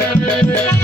Música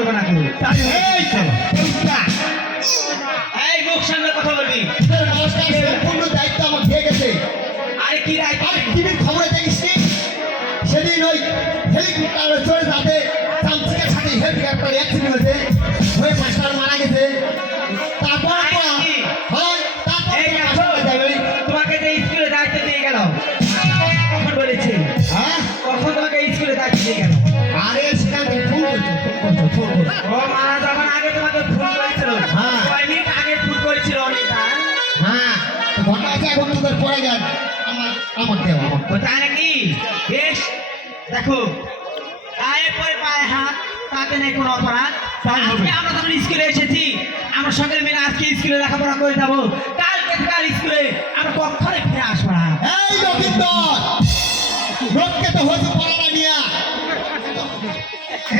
করবে না তুমি এই এই মুখ সামনে কথা বলবি। দেখো। পায়ে পরে পায়ে হাত তাতে নেই কোনো অপরাধ। আজকে আমরা যখন স্কুলে এসেছি আমরা সকলে মিলে আজকে স্কুলে লেখাপড়া করে যাব। কালকে আর স্কুলে আমরা কখনো ফিরে আসব না। এই রবীন্দ্র লোককে তো হয়তো পড়ানা নিয়া।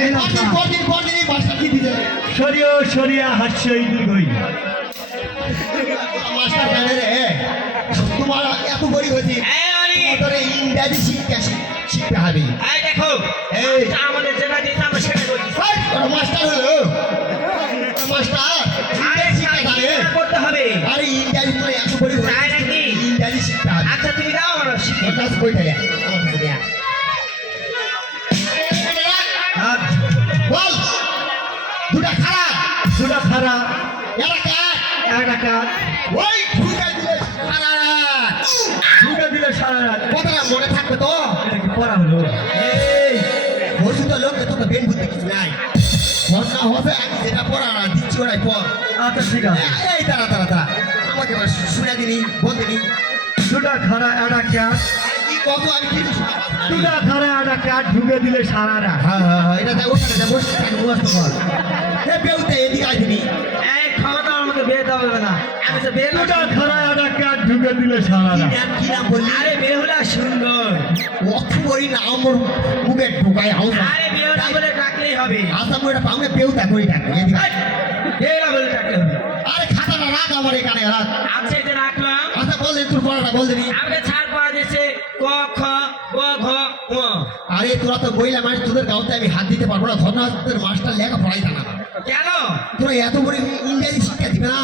এই কি সরিয় সরিয়া মাস্টার জানে রে তোমার এত বড়ি হয়েছে। ইংরাজি শিক্ষা শিখ- শিখতে হবে। এই দেখো এই। আজকে আমাদের যেটা দিতে আমরা সেটা করছি। মাস্টার হলো। মাস্টার আরে শিক্ষা করতে হবে। আরে ইংরাজি এত বড়ি হয়েছে তাই নাকি? ইংরাজি শিখতে হবে। আচ্ছা তুমি দাও আমার শিখে ওর বইটা বল। দুটা খারাপ দুটা খারা এরা কাজ একটা কাজ ওই দিলে খারাপ ঢুকে দিলে সারা রাত। মনে থাকবে তো? এটা কি পড়া হলো এই ওষুধ লোকে তো বেন বুদ্ধি কিছু নাই। ঘটনা হবে আমি যেটা পড়া দিচ্ছি ওরাই পর। আচ্ছা ঠিক আছে। এই তারা তারা তারা আমাকে এবার শুনে দিনি বলতে নি দুটা খারা একটা কাজ কি কত আমি কিছু শোনা দুটা খারা একটা কাজ ঢুকে দিলে সারা হ্যাঁ হ্যাঁ হ্যাঁ এটা দেখ ওখানে দেখ বসে থাক মুখস্থ কর এ বেউতে এদিকে আয় এই খাওয়া দাওয়ার মতো বিয়ে দেওয়া যাবে না। আমি তো বিয়ে দুটা খারা ঢুকে দিলে সারা বললি? আরে বেহুলা সুন্দর। অত বড়ি না আমার মুখে ঢোকায় হাউস আরে বেহুলা বলে ডাকলেই হবে। আসাম ওটা পামে বেউতা করি ডাকবে বেহুলা বলে ডাকলে হবে। আরে খাতাটা রাখ আমার এখানে রাখ। আচ্ছা যে রাখলাম। আচ্ছা বল তোর পড়াটা বল দিনি আমাকে ছাড় পাওয়া দিয়েছে ক খ গ ঘ ঙ। আরে তোরা তো বইলা মানে তোদের গাঁওতে আমি হাত দিতে পারব না ধর্মশাস্ত্রের মাস্টার লেখা পড়াই জানা কেন? তোরা এত বড় ইংরেজি শিক্ষা দিবে না?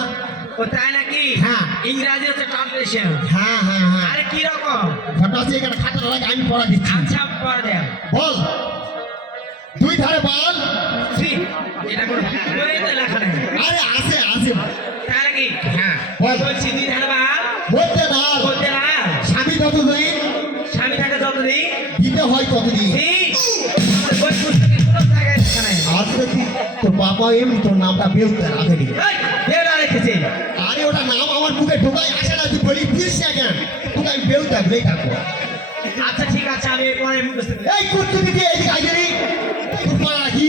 ও তাই নাকি? হ্যাঁ। ইংরাজি হচ্ছে ট্রান্সলেশন হ্যাঁ হ্যাঁ হ্যাঁ। আরে কি রকম? ঘটনা আছে এখানে আমি পড়া দিচ্ছি। আচ্ছা পড়া দেন বল। দুই ধারে বল। সি এটা কোনো বইতে লেখা নেই। আরে আছে আছে। তাই নাকি হ্যাঁ বল। বলছি দুই ধারে বাল। বলতে না। বলতে না স্বামী যতদিন স্বামী থাকে যতদিন দিতে হয় আজকে তোর বাবা এমনি তোর নামটা বেউতে রাখেনি বেহুলা আরে ওটা নাম আমার মুখে ঢোকাই আসে না তুই বলি প্লিজ সেকেন্ড তোকে আমি বেউতে রাখলেই থাকব। আচ্ছা ঠিক আছে আমি পরে মুখস্থ করি। এই কুত্তু দিদি এদিকে আগে নি তোর পড়া কি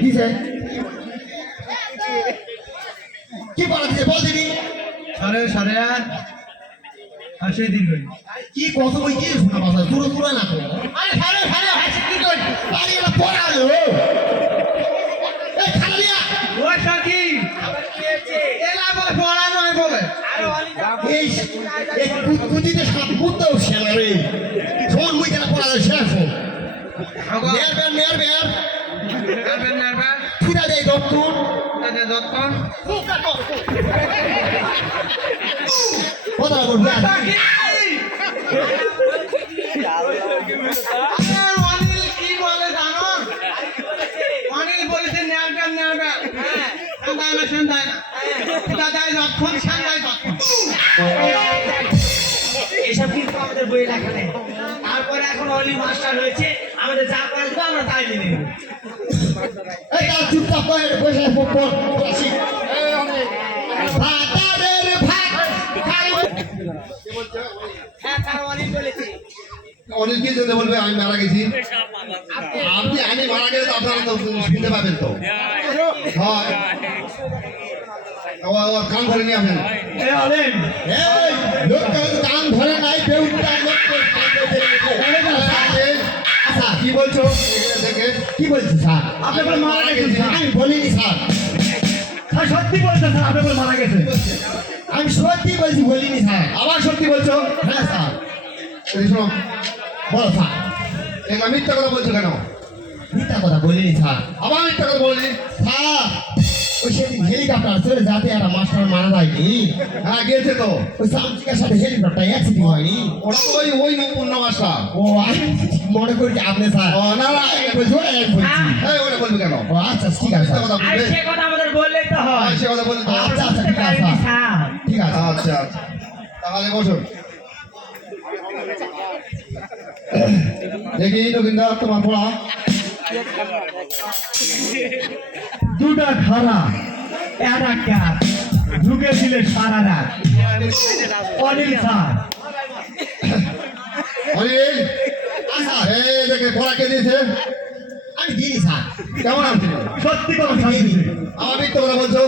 কিসে কি পড়া দিছে বল দিদি সাড়ে সাড়ে আট হাস্যই দীর্ঘই কি কত বই কি শোনা পাস দূরে দূরে না আরে খালে খালে হাসি কি কই আরে এটা পড়া লো এই খালে নিয়া ওই সাকি আবার কি হয়েছে? এলা বলে পড়া নয় বলে আরে অনেক এই এই কুত্তুদিতে সাত কুত্তাও শেলা রে ফোন মুই কেন পড়া শেলা ফোন মেয়ার বের মেয়ার বের নারবেন নারবেন ফুটা দেই দত্তুন দাদা দত্তন কথা বলবি অনিল অলি মাস্টার হয়েছে আমাদের যা আমরা তাই মেনে নেব। চুপচাপ বসে ভাতারের ভাত হ্যাঁ তারা অনেক বলেছে। অনেক কি জন্য বলবে আমি মারা গেছি। আপনি আমি মারা গেলে তো আপনারা তো শুনতে পাবেন তো। হয়। কান ধরে নিয়ে আসেন এই অনেক এই লোক কান ধরে নাই আচ্ছা কি বলছো? দেখে কি বলছি স্যার? আপনি বলে মারা গেছে। আমি বলিনি স্যার। স্যার সত্যি বলছে স্যার আপনি বলে মারা গেছে আমি সত্যি বলছি বলিনি স্যার। আবার সত্যি বলছো? হ্যাঁ স্যার। শোনো বলো স্যার। এবার মিথ্যা কথা বলছো কেন? মিথ্যা কথা বলিনি স্যার। আবার মিথ্যা কথা বলিনি স্যার ওই সেদিন হেলিকপ্টার চলে যাতে একটা মাস্টার মারা যায়নি হ্যাঁ গিয়েছে তো। ওই সামচিকার সাথে হেলিকপ্টার অ্যাক্সিডেন্ট হয়নি। ওই ওই পূর্ণ মাসটা ও আমি মনে করি যে আপনি স্যার। ও না না এক বলছি ও এক বলছি। এই ওটা বলবে কেন? ও আচ্ছা ঠিক আছে। আর সে কথা আমাদের বললেই তো হ্যাঁ, হয় সে কথা বললে আচ্ছা আচ্ছা ঠিক আছে ঠিক আছে। আচ্ছা আচ্ছা। তাহলে বসুন। দেখি নবীন্দ্র তোমার পড়া দুটা খারা একটা কাজ ঢুকে দিলে সারা রাত অনিল স্যার। অনিল এই দেখে পড়া কে দিয়েছে? আমি দিই স্যার। কেমন আছেন সত্যি কথা শান্তি আমার মিথ্যে কথা বলছো?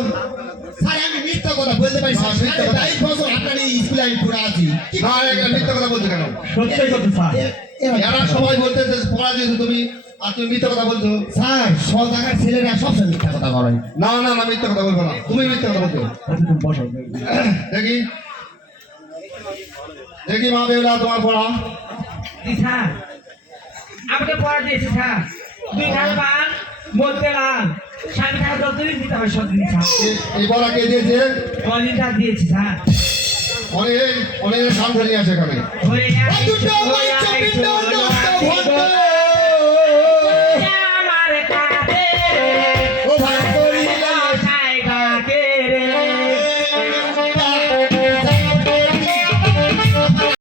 স্যার আমি মিথ্যা কথা বলতে পারি স্যার। মিথ্যা কথা। বাইশ বছর আপনার এই স্কুলে আমি পড়ে আছি। না মিথ্যে কথা বলছো কেন? সত্যি কথা স্যার। এরা সবাই বলতেছে পড়া দিয়েছ তুমি আর তুমি মিথ্যে কথা বলছো। স্যার সজাগার ছেলেরা সবসময় মিথ্যা কথা বলে। না না না মিথ্যে কথা বলব না। তুমি মিথ্যে কথা বলছো। বসো দেখি। দেখি মা বেউলা তোমার পড়া। স্যার। আমাকে পড়া দিয়েছে স্যার। দুই ধারে বান মধ্যে লাল স্বামী যতদিন দিতে হবে সতদিন স্যার। এই পড়া কে দিয়েছে? দিয়েছে স্যার। অনেক অনেক কান ধরে আছে এখানে।